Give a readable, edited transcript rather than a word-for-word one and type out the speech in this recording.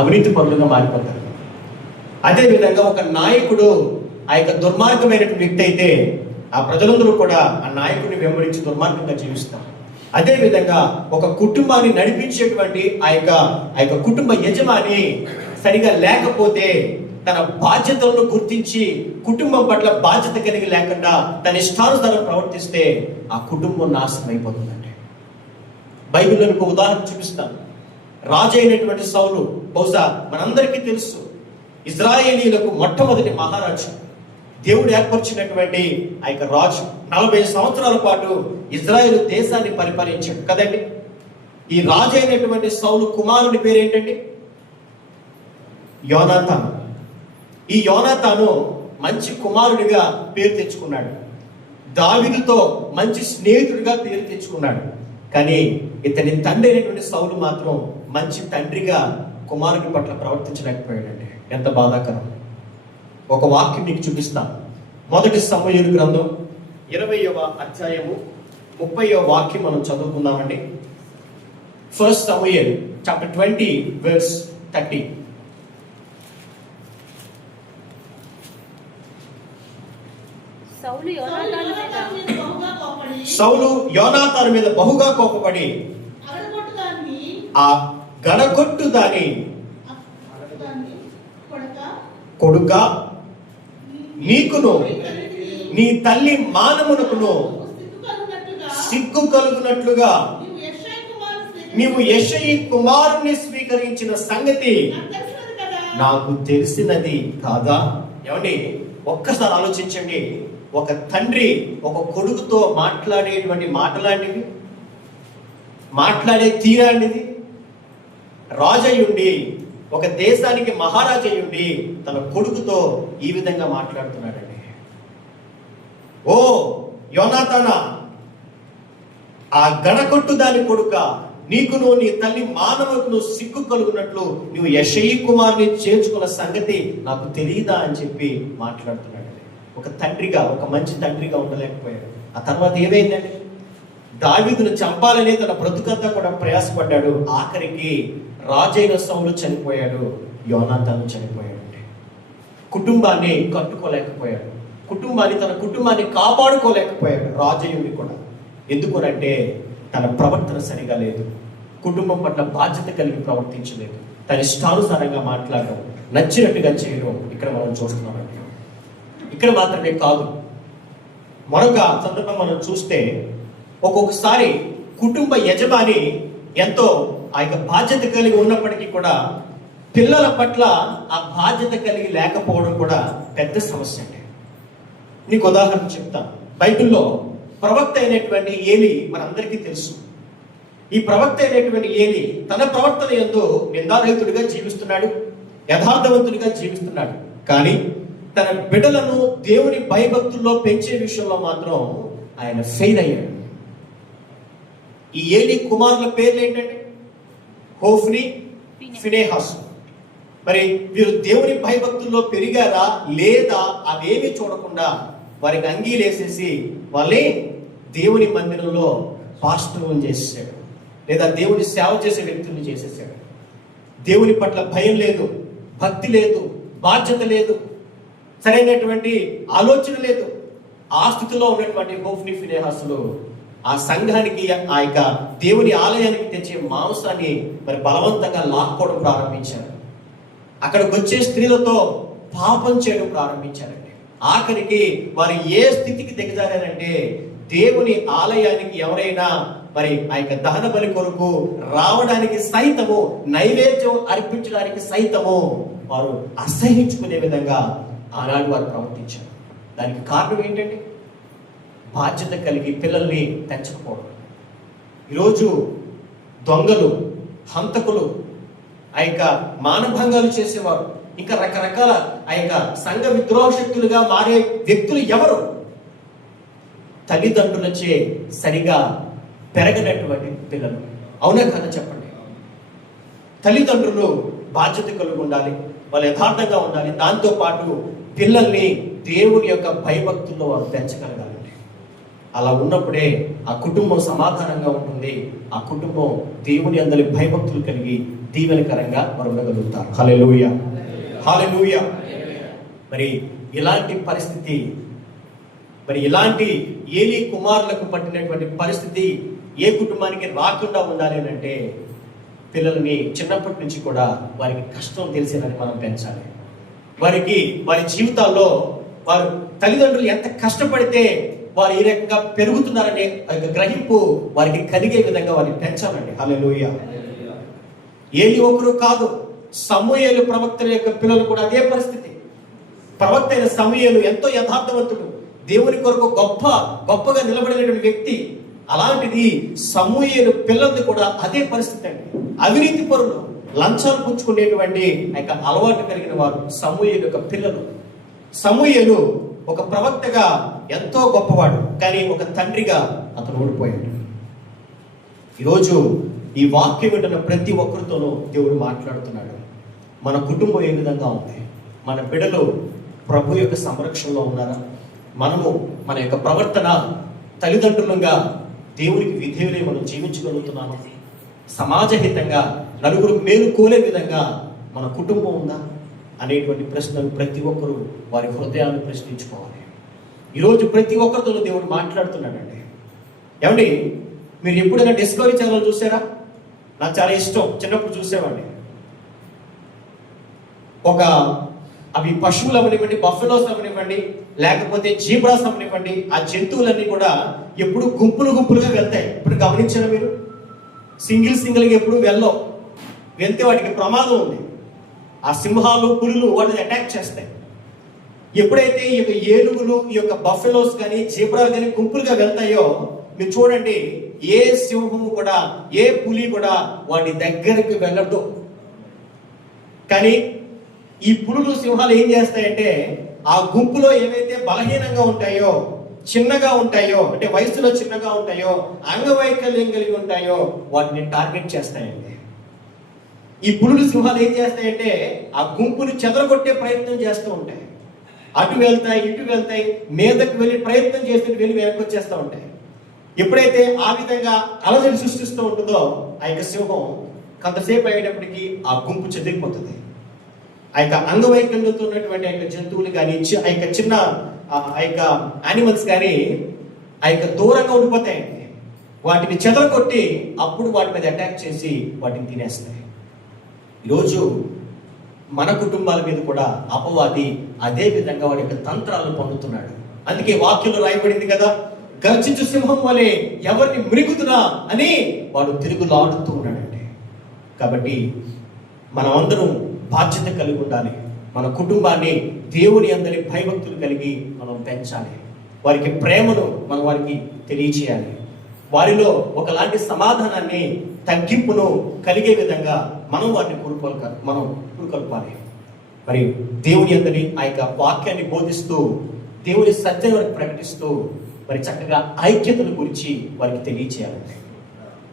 అవినీతి పరులుగా మారిపోతారు. అదేవిధంగా ఒక నాయకుడు ఆ యొక్క దుర్మార్గమైనటువంటి వ్యక్తి అయితే ఆ ప్రజలందరూ కూడా ఆ నాయకుడిని వెంబడించి దుర్మార్గంగా జీవిస్తారు. అదేవిధంగా ఒక కుటుంబాన్ని నడిపించేటువంటి ఆ యొక్క కుటుంబ యజమాని సరిగా లేకపోతే, తన బాధ్యతలను గుర్తించి కుటుంబం పట్ల బాధ్యత కలిగి లేకుండా తన ఇష్టానుసారం ప్రవర్తిస్తే ఆ కుటుంబం నాశనం అయిపోతుందండి. బైబిల్లో ఒక ఉదాహరణ చూపిస్తాను. రాజు అయినటువంటి సౌలు, బహుశా మనందరికీ తెలుసు, ఇజ్రాయేలీలకు మొట్టమొదటి మహారాజు, దేవుడు ఏర్పరిచినటువంటి ఆ యొక్క రాజు. 40 సంవత్సరాల పాటు ఇజ్రాయేలు దేశాన్ని పరిపాలించాడు కదండి. ఈ రాజు అయినటువంటి సౌలు కుమారుడి పేరు ఏంటండి? యోనాతాను. ఈ యోనాతాను మంచి కుమారుడిగా పేరు తెచ్చుకున్నాడు. దావీదుతో మంచి స్నేహితుడిగా పేరు తెచ్చుకున్నాడు. కానీ ఇతని తండ్రి అయినటువంటి సౌలు మాత్రం మంచి తండ్రిగా కుమారుడి పట్ల ప్రవర్తించలేకపోయాడండి. ఎంత బాధాకరం. ఒక వాక్యం మీకు చూపిస్తాను. 1 సమూయేలు గ్రంథం 20వ అధ్యాయము 30వ వాక్యం మనం చదువుకుందామండి. 1 సమూయేల్ చాప్టర్ 20 verse 30. సౌలు యోనాతాను మీద బహుగా కోపపడి ఆ గడగొట్టు దాని కొడుక, నీకును నీ తల్లి మానమునకును సిగ్గు కలుగునట్లుగా నీవు యెషయి కుమారుని స్వీకరించిన సంగతి నాకు తెలిసినది కాదా? ఏమండి, ఒక్కసారి ఆలోచించండి. ఒక తండ్రి ఒక కొడుకుతో మాట్లాడేటువంటి మాటలాంటివి, మాట్లాడే తీరాంటిది. రాజయ్యుండి, ఒక దేశానికి మహారాజయ్యుండి తన కొడుకుతో ఈ విధంగా మాట్లాడుతున్నాడండి. ఓ యోనాతానా, ఆ గడకొట్టు దాని కొడుక, నీకును నీ తల్లి మానవుకును సిగ్గు కలుగునట్లు నువ్వు యెషయి కుమారుని చేర్చుకున్న సంగతి నాకు తెలియదా అని చెప్పి మాట్లాడుతున్నాడు. ఒక తండ్రిగా, ఒక మంచి తండ్రిగా ఉండలేకపోయాడు. ఆ తర్వాత ఏమైందండి? దావీదును చంపాలని తన బ్రతుకంతా కూడా ప్రయాసపడ్డాడు. ఆఖరికి రాజైన సౌలు చనిపోయాడు, యోనాతాను చనిపోయాడు. కుటుంబాన్ని కట్టుకోలేకపోయాడు, తన కుటుంబాన్ని కాపాడుకోలేకపోయాడు. రాజయ్యుని కూడా. ఎందుకనంటే తన ప్రవర్తన సరిగా లేదు, కుటుంబం పట్ల బాధ్యత కలిగి ప్రవర్తించలేదు, తన ఇష్టానుసారంగా మాట్లాడడం, నచ్చినట్టుగా చేయడం ఇక్కడ మనం చూస్తున్నామండి. ఇక్కడ మాత్రమే కాదు, మరొక సందర్భం మనం చూస్తే ఒక్కొక్కసారి కుటుంబ యజమాని ఎంతో ఆ యొక్క బాధ్యత కలిగి ఉన్నప్పటికీ కూడా పిల్లల పట్ల ఆ బాధ్యత కలిగి లేకపోవడం కూడా పెద్ద సమస్య అండి. నీకు ఉదాహరణ చెప్తాను. బైబిల్లో ప్రవక్త అయినటువంటి ఏలి మనందరికీ తెలుసు. ఈ ప్రవక్త అయినటువంటి ఏలి తన ప్రవర్తన యందు నిందారహితుడిగా జీవిస్తున్నాడు, యథార్థవంతుడిగా జీవిస్తున్నాడు. కానీ తన బిడ్డలను దేవుని భయభక్తుల్లో పెంచే విషయంలో మాత్రం ఆయన ఫెయిల్ అయ్యాడు. ఈ ఏలి కుమారుల పేర్లు ఏంటంటే హోఫ్ని, ఫినెహాస్. మరి వీరు దేవుని భయభక్తుల్లో పెరిగారా లేదా అవేమీ చూడకుండా వారికి అంగీలేసేసి వాళ్ళే దేవుని మందిరంలో పాస్టర్లను చేసేసాడు, లేదా దేవుని సేవ చేసే వ్యక్తుల్ని చేసేసాడు. దేవుని పట్ల భయం లేదు, భక్తి లేదు, బాధ్యత లేదు, సరైనటువంటి ఆలోచన లేదు. ఆ స్థితిలో ఉన్నటువంటి హోఫ్ని, ఫినెహాసులు ఆ సంఘానికి, ఆ యొక్క దేవుని ఆలయానికి తెచ్చే మాంసాన్ని మరి బలవంతంగా లాక్కోవడం ప్రారంభించారు. అక్కడికి వచ్చే స్త్రీలతో పాపం చేయడం ప్రారంభించారండి. ఆఖరికి వారు ఏ స్థితికి దిగజారంటే దేవుని ఆలయానికి ఎవరైనా మరి ఆ యొక్క దహన బలి కొరకు రావడానికి సైతము, నైవేద్యం అర్పించడానికి సైతము వారు అసహించుకునే విధంగా ఆనాడు వారు ప్రవర్తించారు. దానికి కారణం ఏంటంటే బాధ్యత కలిగి పిల్లల్ని పెంచకపోవడం. ఈరోజు దొంగలు, హంతకులు, ఆ యొక్క మానభంగాలు చేసేవారు, ఇంకా రకరకాల ఆ యొక్క సంఘ విద్రోహ శక్తులుగా మారే వ్యక్తులు ఎవరు? తల్లిదండ్రులచే సరిగా పెరగనటువంటి పిల్లలు. అవునా కదా చెప్పండి? తల్లిదండ్రులు బాధ్యత కలిగి ఉండాలి, వాళ్ళు యథార్థంగా ఉండాలి. దాంతో పాటు పిల్లల్ని దేవుని యొక్క భయభక్తుల్లో వారు పెంచగలగాలండి. అలా ఉన్నప్పుడే ఆ కుటుంబం సమాధానంగా ఉంటుంది. ఆ కుటుంబం దేవుని అందరి భయభక్తులు కలిగి దీవెనకరంగా వారు ఉండగలుగుతారు. హల్లెలూయా, హల్లెలూయా. మరి ఇలాంటి పరిస్థితి, మరి ఇలాంటి ఏలీ కుమారులకు పట్టినటువంటి పరిస్థితి ఏ కుటుంబానికి రాకుండా ఉండాలి అంటే పిల్లల్ని చిన్నప్పటి నుంచి కూడా వారికి కష్టం తెలిసేదని మనం పెంచాలి. వారికి వారి జీవితాల్లో వారు తల్లిదండ్రులు ఎంత కష్టపడితే వారు ఈ రకంగా పెరుగుతున్నారనే గ్రహింపు వారికి కలిగే విధంగా వారిని పెంచాలండి. హల్లెలూయా. ఏలీ ఒకరు కాదు, సమూయేలు ప్రవక్తల యొక్క పిల్లలు కూడా అదే పరిస్థితి. ప్రవక్త అయిన సమూయేలు ఎంతో యథార్థవంతుడు, దేవుని కొరకు గొప్పగా నిలబడినటువంటి వ్యక్తి. అలాంటిది సమూయేలు పిల్లలది కూడా అదే పరిస్థితి అండి. అవినీతి పరులు, లంచాలు పుచ్చుకునేటువంటి అలవాటు కలిగిన వారు సమూయేలు యొక్క పిల్లలు. సమూయేలు ఒక ప్రవక్తగా ఎంతో గొప్పవాడు, కానీ ఒక తండ్రిగా అతను ఓడిపోయాడు. ఈరోజు ఈ వాక్యం వింటున్న ప్రతి ఒక్కరితోనూ దేవుడు మాట్లాడుతున్నాడు. మన కుటుంబం ఏ విధంగా ఉంది? మన బిడ్డలు ప్రభు యొక్క సంరక్షణలో ఉన్నారా? మనము మన యొక్క ప్రవర్తన తల్లిదండ్రులుగా దేవునికి విధేయులై మనం జీవించగలుగుతున్నాము? సమాజహితంగా నలుగురు మేలు కోలే విధంగా మన కుటుంబం ఉందా అనేటువంటి ప్రశ్నలు ప్రతి ఒక్కరూ వారి హృదయాన్ని ప్రశ్నించుకోవాలి. ఈరోజు ప్రతి ఒక్కరితో దేవుడు మాట్లాడుతున్నాడండి. ఏమండి, మీరు ఎప్పుడైనా డిస్కవరీ ఛానల్ చూసారా? నాకు చాలా ఇష్టం, చిన్నప్పుడు చూసేవాడిని. అవి పశువులు అవనివ్వండి, బఫెలోస్ అవనివ్వండి, లేకపోతే జీబ్రాస్ అవనివ్వండి, ఆ జంతువులన్నీ కూడా ఎప్పుడు గుంపులుగా వెళ్తాయి. ఇప్పుడు గమనించారా మీరు? సింగిల్గా ఎప్పుడు వెళ్తే వాటికి ప్రమాదం ఉంది. ఆ సింహాలు, పులులు వాటిని అటాక్ చేస్తాయి. ఎప్పుడైతే ఈ యొక్క ఏనుగులు, ఈ యొక్క బఫెలోస్ కానీ జీబ్రాలు కానీ గుంపులుగా వెళ్తాయో మీరు చూడండి, ఏ సింహము కూడా, ఏ పులి కూడా వాటి దగ్గరికి వెళ్ళదు. కానీ ఈ పులులు, సింహాలు ఏం చేస్తాయంటే ఆ గుంపులో ఏవైతే బలహీనంగా ఉంటాయో, చిన్నగా ఉంటాయో, అంటే వయసులో చిన్నగా ఉంటాయో, అంగవైకల్యం కలిగి ఉంటాయో వాటిని టార్గెట్ చేస్తాయండి. ఈ పులులు, సింహాలు ఏం చేస్తాయంటే ఆ గుంపును చెదరగొట్టే ప్రయత్నం చేస్తూ ఉంటాయి. అటు వెళ్తాయి, ఇటు వెళ్తాయి, మీదకు వెళ్ళి ప్రయత్నం చేస్తూ వెళ్ళి వెనక్కి వచ్చేస్తూ ఉంటాయి. ఎప్పుడైతే ఆ విధంగా అలజడి సృష్టిస్తూ ఉంటుందో ఆ యొక్క సింహం కొంతసేపు అయ్యేటప్పటికి ఆ గుంపు చెదిరిపోతుంది. ఆ యొక్క అంగవైకల్యంతో ఉన్నటువంటి ఆ యొక్క జంతువులు కానీ, ఆ యొక్క చిన్న ఆ యొక్క యానిమల్స్ కానీ ఆ యొక్క దూరంగా ఉండిపోతాయండి. వాటిని చెదరగొట్టి అప్పుడు వాటి మీద అటాక్ చేసి వాటిని తినేస్తాయి. ఈరోజు మన కుటుంబాల మీద కూడా అపవాది అదే విధంగా వాడి యొక్క తంత్రాలను పొందుతున్నాడు. అందుకే వాక్యంలో రాయబడింది కదా, గర్జించు సింహం వలె ఎవరిని మృగుతున్నా అని వాడు తిరుగులాడుతూ ఉన్నాడండి. కాబట్టి మనమందరం బాధ్యత కలిగి ఉండాలి. మన కుటుంబాన్ని దేవుని అందరి భయభక్తులు కలిగి మనం పెంచాలి. వారికి ప్రేమను మనం వారికి తెలియచేయాలి. వారిలో ఒకలాంటి సమాధానాన్ని, తగ్గింపును కలిగే విధంగా మనం వారిని పురుకొల్పాలి. మరి దేవుని అందరి ఆ యొక్క వాక్యాన్ని బోధిస్తూ, దేవుని సత్యాన్ని వారికి ప్రకటిస్తూ, మరి చక్కగా ఐక్యతను గురించి వారికి తెలియచేయాలి.